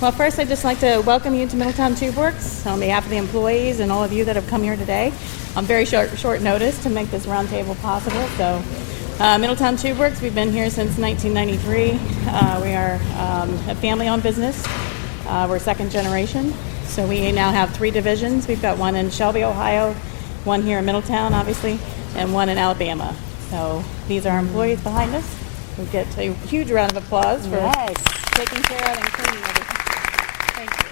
Well, first I'd just like to welcome you to Middletown Tube Works on behalf of the employees and all of you that have come here today. On very short notice to make this roundtable possible. So, Middletown Tube Works, we've been here since 1993. We are a family-owned business. We're second generation. So we now have 3 divisions. We've got one in Shelby, Ohio, one here in Middletown, obviously, and one in Alabama. So these are our employees behind us. We get a huge round of applause for taking care of and cleaning everything. Thank you.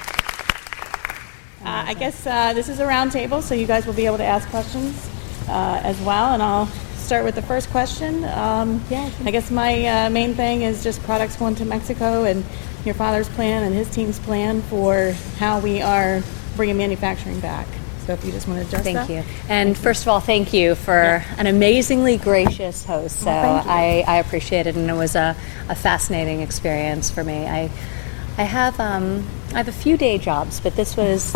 I guess this is a round table, so you guys will be able to ask questions as well. And I'll start with the first question. I guess my main thing is just products going to Mexico and your father's plan and his team's plan for how we are bringing manufacturing back. So if you just want to address that. Thank you. And first of all, thank you for an amazingly gracious host. So I appreciate it, and it was a fascinating experience for me. I have a few day jobs, but this was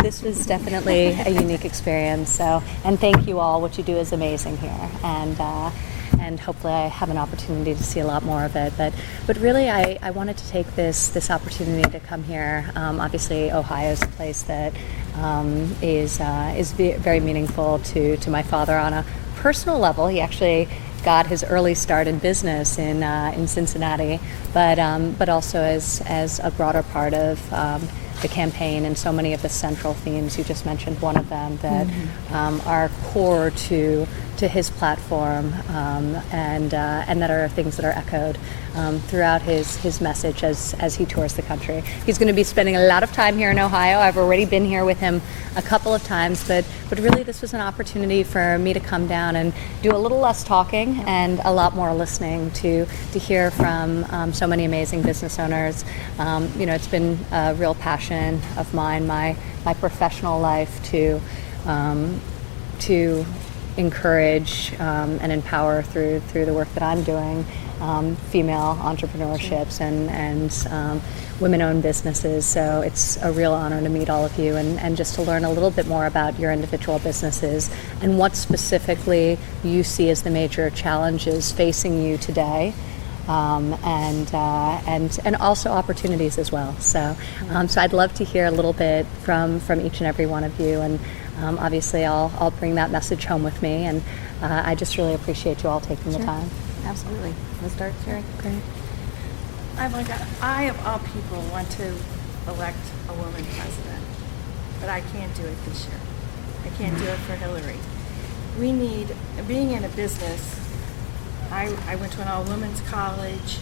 definitely a unique experience. So, and thank you all. What you do is amazing here, and hopefully I have an opportunity to see a lot more of it. But really, I wanted to take this opportunity to come here. Obviously, Ohio is a place that is very meaningful to my father on a personal level. He actually got his early start in business in Cincinnati, but also as a broader part of the campaign and so many of the central themes. You just mentioned one of them that are core to his platform, and that are things that are echoed throughout his message as he tours the country. He's going to be spending a lot of time here in Ohio. I've already been here with him a couple of times, but really this was an opportunity for me to come down and do a little less talking and a lot more listening to hear from so many amazing business owners. It's been a real passion of mine, my professional life, to encourage and empower through the work that I'm doing, female entrepreneurships and women-owned businesses. So it's a real honor to meet all of you and just to learn a little bit more about your individual businesses and what specifically you see as the major challenges facing you today. And also opportunities as well. So I'd love to hear a little bit from each and every one of you, and obviously I'll bring that message home with me, and I just really appreciate you all taking the time. Absolutely. Let's start, Sherry. Great. Ivanka, I of all people want to elect a woman president, but I can't do it this year. I can't do it for Hillary. We need, being in a business, I went to an all-women's college.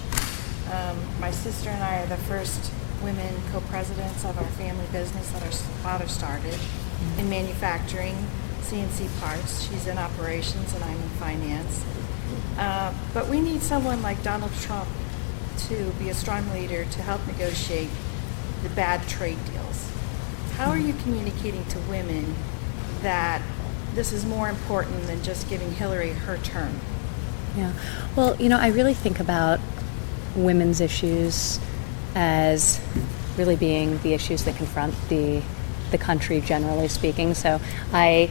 My sister and I are the first women co-presidents of our family business that our father started in manufacturing, CNC parts. She's in operations and I'm in finance. But we need someone like Donald Trump to be a strong leader to help negotiate the bad trade deals. How are you communicating to women that this is more important than just giving Hillary her term? Yeah. Well, I really think about women's issues as really being the issues that confront the country, generally speaking. So I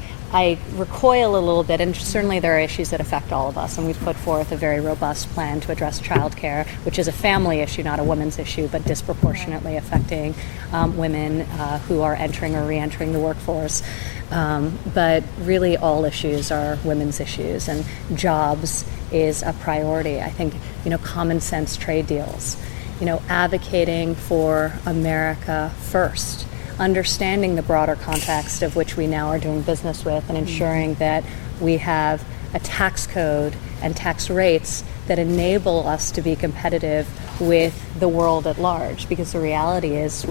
recoil a little bit, and certainly there are issues that affect all of us, and we've put forth a very robust plan to address childcare, which is a family issue, not a women's issue, but disproportionately affecting women who are entering or re-entering the workforce. But really all issues are women's issues, and jobs is a priority. I think, common sense trade deals, advocating for America first, understanding the broader context of which we now are doing business with, and ensuring that we have a tax code and tax rates that enable us to be competitive with the world at large, because the reality is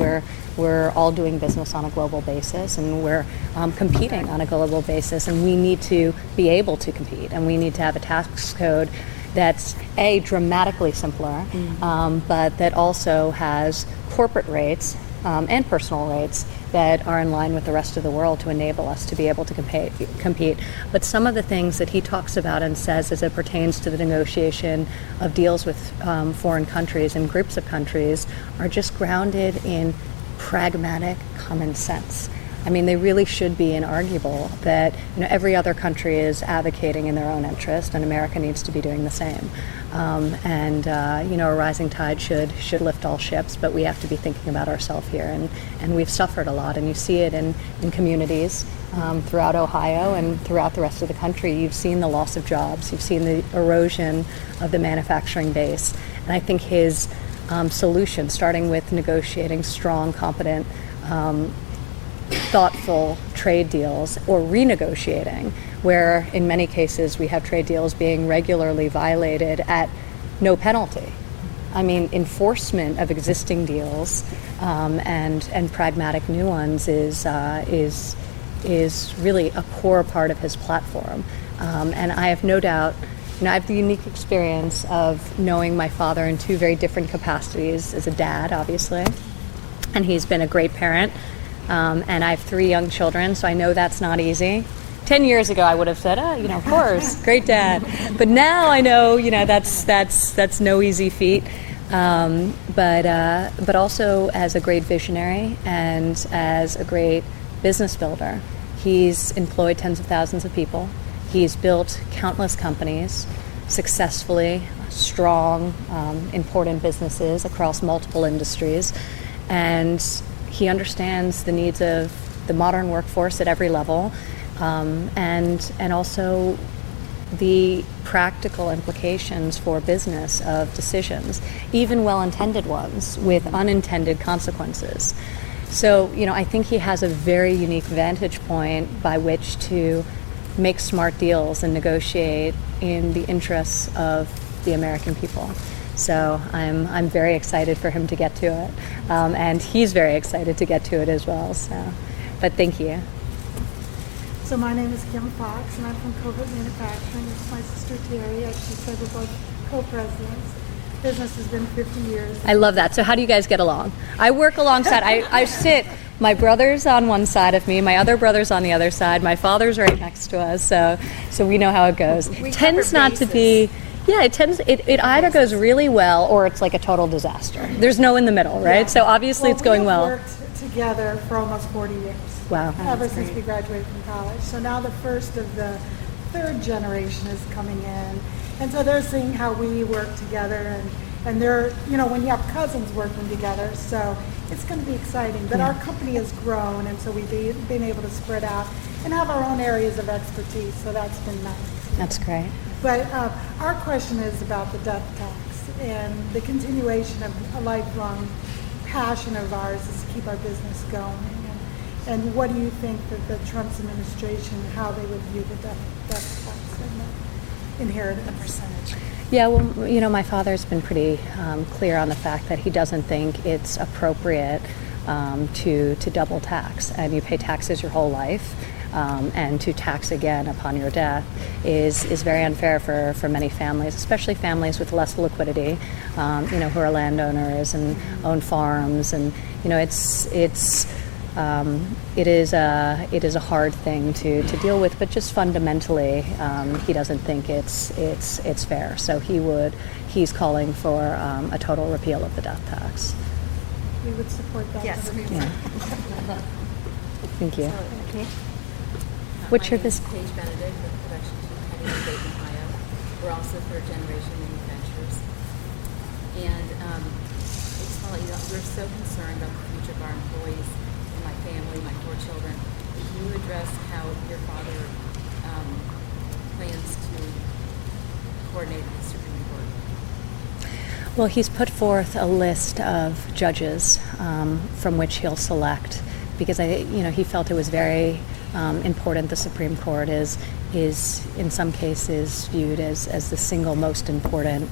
we're all doing business on a global basis, and we're competing on a global basis, and we need to be able to compete, and we need to have a tax code that's dramatically simpler, but that also has corporate rates and personal rates that are in line with the rest of the world to enable us to be able to compete. But some of the things that he talks about and says as it pertains to the negotiation of deals with foreign countries and groups of countries are just grounded in pragmatic common sense. I mean, they really should be inarguable that every other country is advocating in their own interest, and America needs to be doing the same. A rising tide should lift all ships, but we have to be thinking about ourselves here, and we've suffered a lot, and you see it in communities throughout Ohio and throughout the rest of the country. You've seen the loss of jobs, you've seen the erosion of the manufacturing base, and I think his solution, starting with negotiating strong, competent, thoughtful trade deals, or renegotiating, where in many cases we have trade deals being regularly violated at no penalty. I mean, enforcement of existing deals and pragmatic new ones is really a core part of his platform. And I have no doubt, I have the unique experience of knowing my father in two very different capacities, as a dad, obviously, and he's been a great parent. And I have 3 young children, so I know that's not easy. 10 years ago, I would have said, of course, great dad. But now I know, that's no easy feat. But also as a great visionary and as a great business builder. He's employed tens of thousands of people. He's built countless companies, successfully, strong, important businesses across multiple industries. And he understands the needs of the modern workforce at every level, and also the practical implications for business of decisions, even well-intended ones with unintended consequences. So, I think he has a very unique vantage point by which to make smart deals and negotiate in the interests of the American people. So I'm very excited for him to get to it, and he's very excited to get to it as well. So, but thank you. So my name is Kim Fox, and I'm from Covert Manufacturing. This is my sister Terry. As she said, we're both co-presidents. Business has been 50 years. I love that. So how do you guys get along? I work alongside. I sit. My brother's on one side of me. My other brother's on the other side. My father's right next to us. So we know how it goes. We tends cover not to be. Yeah, it either goes really well or it's like a total disaster. There's no in the middle, right? Yeah. So obviously it's going well. We have worked together for almost 40 years. Wow. Ever since we graduated from college. So now the first of the 3rd generation is coming in. And so they're seeing how we work together, and they're, when you have cousins working together, so it's going to be exciting. But our company has grown, and so we've been able to spread out and have our own areas of expertise, so that's been nice. That's great. But our question is about the death tax, and the continuation of a lifelong passion of ours is to keep our business going. And what do you think that the Trump's administration, how they would view the death tax and the inheritance? The percentage. Yeah, well, my father's been pretty clear on the fact that he doesn't think it's appropriate to double tax, and you pay taxes your whole life. And to tax again upon your death is very unfair for many families, especially families with less liquidity, who are landowners and own farms, and it is a hard thing to deal with, but just fundamentally, he doesn't think it's fair. So he's calling for a total repeal of the death tax. We would support that. Yes, we would. Yeah. Thank you. Okay. What's your My name is business? Paige Benedict with Production 2 Penny in Dayton, Ohio. We're also 3rd-generation manufacturers. And we're so concerned about the future of our employees and my family, my 4 children. Can you address how your father plans to coordinate with the Supreme Court? Well, he's put forth a list of judges from which he'll select, because he felt it was very important. The Supreme Court is in some cases viewed as the single most important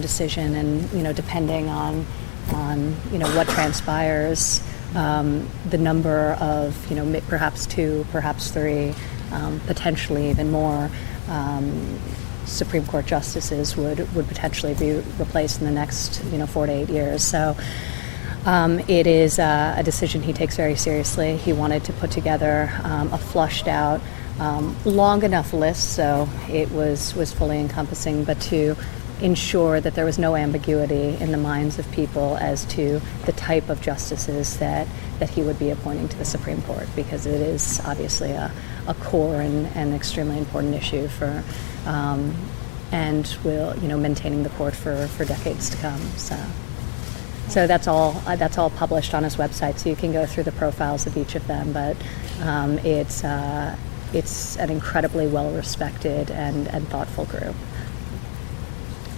decision, and depending on what transpires, the number of perhaps 2, perhaps 3, potentially even more Supreme Court justices would potentially be replaced in the next 4 to 8 years. So it is a decision he takes very seriously. He wanted to put together a flushed out, long enough list so it was fully encompassing, but to ensure that there was no ambiguity in the minds of people as to the type of justices that he would be appointing to the Supreme Court, because it is obviously a core and extremely important issue for, and will, maintaining the court for decades to come. So that's all published on his website, so you can go through the profiles of each of them. But it's an incredibly well-respected and thoughtful group.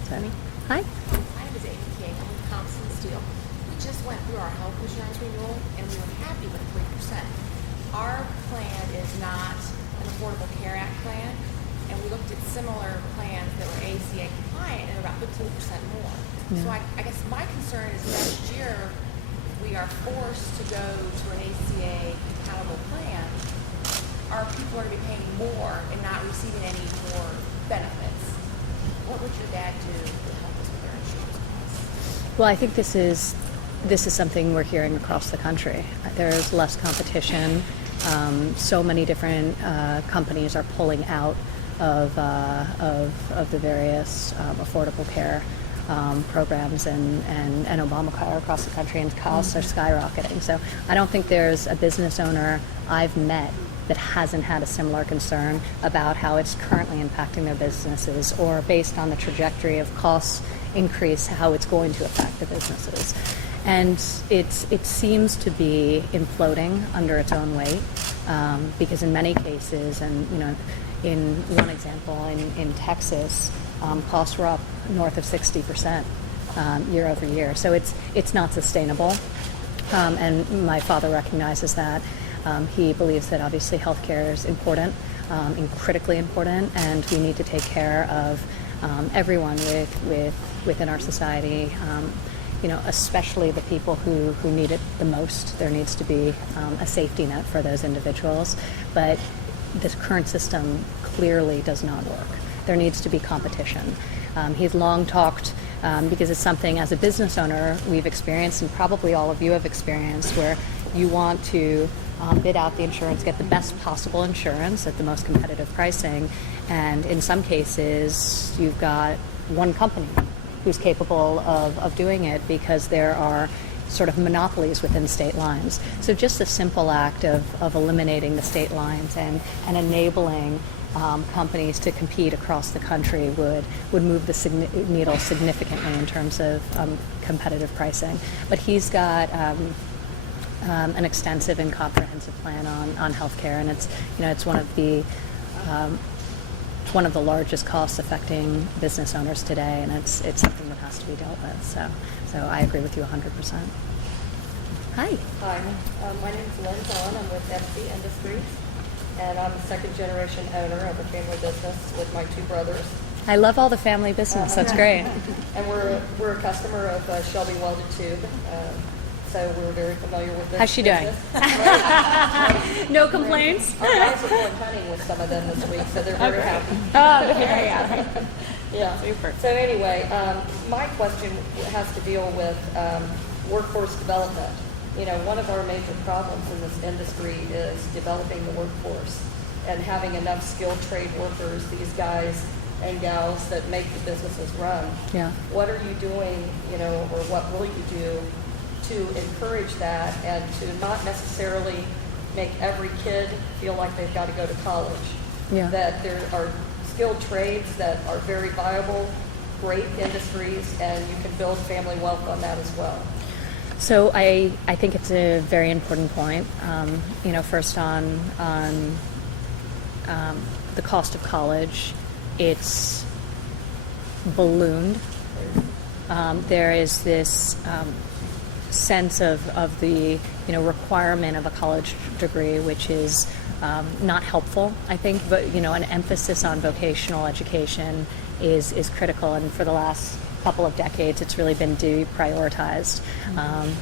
So, hi. My name is Amy King. I'm with Thompson Steel. We just went through our health insurance renewal, and we were happy with 3%. Our plan is not an Affordable Care Act plan, and we looked at similar plans that were ACA compliant and about 15% more. Yeah. So I guess my concern is next year we are forced to go to an ACA compatible plan. Our people are going to be paying more and not receiving any more benefits. What would your dad do to help us with our insurance costs? Well, I think this is something we're hearing across the country. There's less competition. So many different companies are pulling out of the various affordable care programs and Obamacare across the country, and costs are skyrocketing. So I don't think there's a business owner I've met that hasn't had a similar concern about how it's currently impacting their businesses, or based on the trajectory of costs increase, how it's going to affect the businesses. And it seems to be imploding under its own weight, because in many cases, and in one example in Texas, costs were up north of 60% year over year. So it's not sustainable, and my father recognizes that. He believes that obviously healthcare is important, critically important, and we need to take care of everyone within our society. Especially the people who need it the most. There needs to be a safety net for those individuals, but the current system clearly does not work. There needs to be competition. He's long talked, because it's something as a business owner we've experienced, and probably all of you have experienced, where you want to bid out the insurance, get the best possible insurance at the most competitive pricing, and in some cases you've got one company who's capable of doing it, because there are sort of monopolies within state lines. So just the simple act of eliminating the state lines and enabling companies to compete across the country would move the needle significantly in terms of competitive pricing. But he's got an extensive and comprehensive plan on healthcare, and it's one of the largest costs affecting business owners today, and it's something that has to be dealt with. So I agree with you 100%. Hi. Hi, my name is Lynn Vaughn. I'm with FC Industries, and I'm a second-generation owner of a family business with my two brothers. I love all the family business. That's great. And we're a customer of Shelby Welded Tube, so we're very familiar with this. How's she doing? No complaints? Our guys are going hunting with some of them this week, so they're very happy. Oh, very happy. Yeah. Super. So anyway, my question has to deal with workforce development. One of our major problems in this industry is developing the workforce and having enough skilled trade workers, these guys and gals that make the businesses run. Yeah. What are you doing, or what will you do to encourage that, and to not necessarily make every kid feel like they've got to go to college? Yeah. That there are skilled trades that are very viable, great industries, and you can build family wealth on that as well. So I think it's a very important point. First on the cost of college, it's ballooned. There is this sense of the requirement of a college degree, which is not helpful, I think. But an emphasis on vocational education is critical, and for the last couple of decades it's really been deprioritized,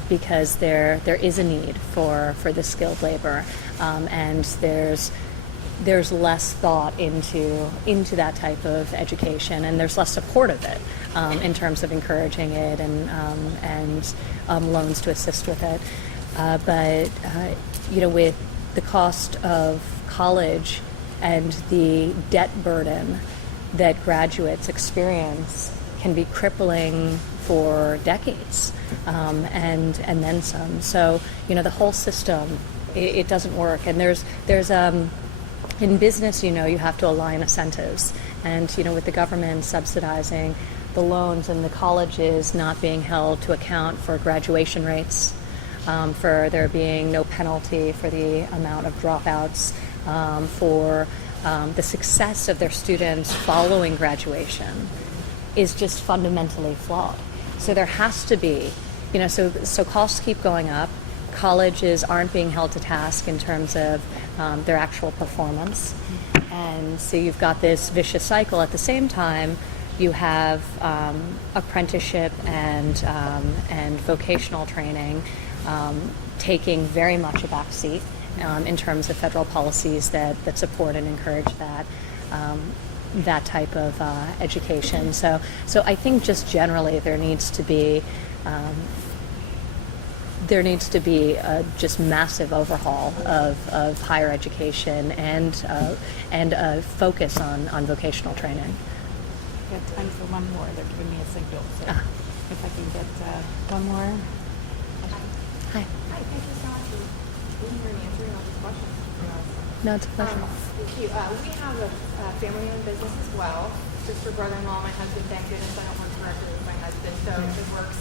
because there is a need for the skilled labor, and there's less thought into that type of education, and there's less support of it in terms of encouraging it and loans to assist with it. But with the cost of college and the debt burden that graduates experience can be crippling for decades, and then some. So the whole system, it doesn't work. And there's in business, you have to align incentives, and with the government subsidizing the loans and the colleges not being held to account for graduation rates, for there being no penalty for the amount of dropouts, for the success of their students following graduation is just fundamentally flawed. So there has to be, so costs keep going up. Colleges aren't being held to task in terms of their actual performance. And so you've got this vicious cycle. At the same time, you have apprenticeship and vocational training taking very much a backseat in terms of federal policies that support and encourage that type of education. So I think just generally there needs to be a just massive overhaul of higher education and a focus on vocational training. We have time for one more. They're giving me a signal. So if I can get one more. Hi. Hi, thank you so much for being here and answering all these questions for us. No, it's a pleasure. Thank you. We have a family-owned business as well. Sister, brother-in-law, my husband. Thank goodness I don't work directly with my husband, so it works.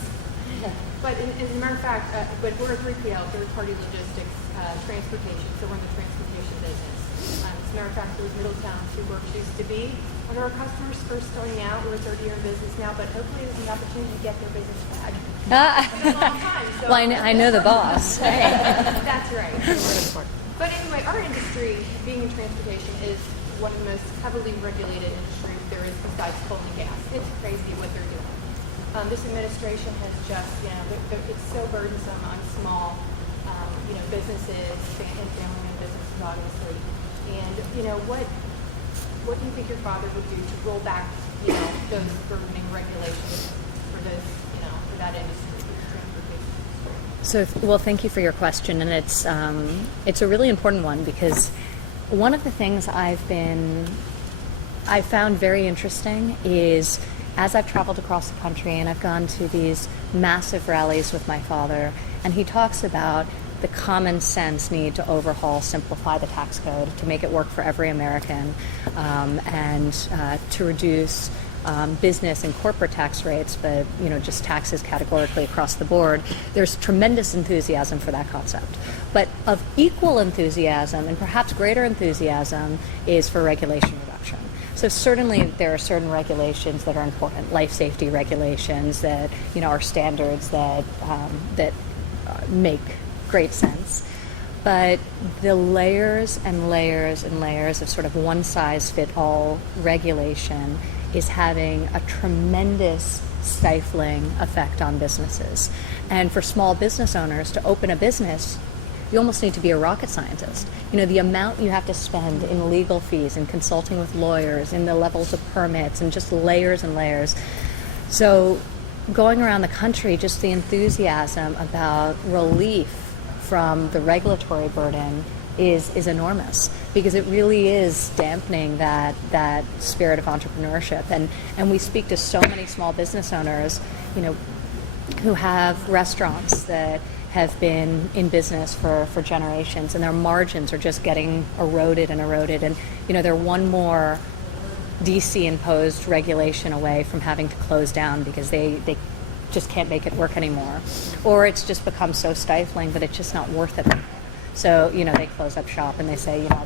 But as a matter of fact, but we're a 3PL, third-party logistics, transportation, so we're in the transportation business. As a matter of fact, it was Middletown Two Works used to be one of our customers first starting out. We're a 30-year in business now, but hopefully there's an opportunity to get their business back. It's been a long time. So Well, I know the boss. That's right. But anyway, our industry, being in transportation, is one of the most heavily regulated industries there is besides coal and gas. It's crazy what they're doing. This administration has just, it's so burdensome on small, businesses and family-owned businesses, obviously. And, what do you think your father would do to roll back, those burdening regulations for those, for that industry, for the transportation industry? Well, thank you for your question, and it's a really important one because one of the things I found very interesting is as I've traveled across the country and I've gone to these massive rallies with my father, and he talks about the common sense need to overhaul, simplify the tax code to make it work for every American, and to reduce business and corporate tax rates, but just taxes categorically across the board. There's tremendous enthusiasm for that concept. But of equal enthusiasm and perhaps greater enthusiasm is for regulation reduction. So certainly there are certain regulations that are important, life safety regulations that are standards that make great sense. But the layers and layers and layers of sort of one-size-fit-all regulation is having a tremendous stifling effect on businesses. And for small business owners to open a business, you almost need to be a rocket scientist. The amount you have to spend in legal fees and consulting with lawyers, in the levels of permits, and just layers and layers. So going around the country, just the enthusiasm about relief from the regulatory burden is enormous, because it really is dampening that spirit of entrepreneurship. And we speak to so many small business owners, who have restaurants that have been in business for generations, and their margins are just getting eroded. And they're one more DC imposed regulation away from having to close down because they just can't make it work anymore, or it's just become so stifling that it's just not worth it anymore. So they close up shop and they say, I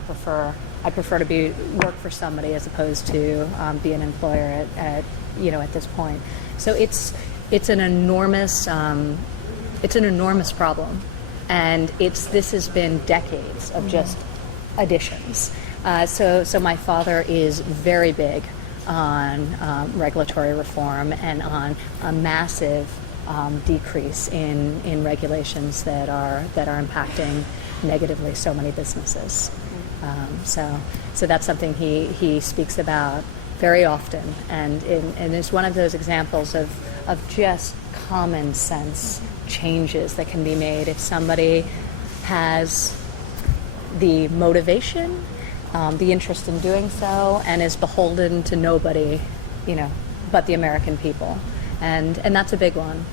prefer to work for somebody as opposed to be an employer at this point. So it's an enormous problem, and this has been decades of just additions. So my father is very big on regulatory reform and on a massive decrease in regulations that are impacting negatively so many businesses. So that's something he speaks about very often, and it's one of those examples of just common sense changes that can be made if somebody has the motivation, the interest in doing so, and is beholden to nobody, but the American people. And that's a big one.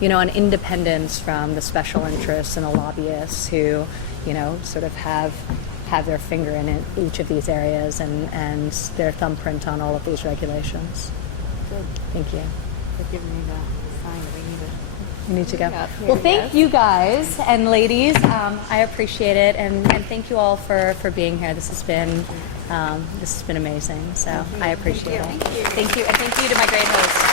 You know, an independence from the special interests and the lobbyists who, you know, sort of have their finger in each of these areas and their thumbprint on all of these regulations. Good. Thank you. For giving me the sign that we need to. You need to go. Yeah, here Well, you thank go. you guys and ladies. I appreciate it, and thank you all for being here. This has been amazing. So I appreciate it. Thank you, and thank you to my great host.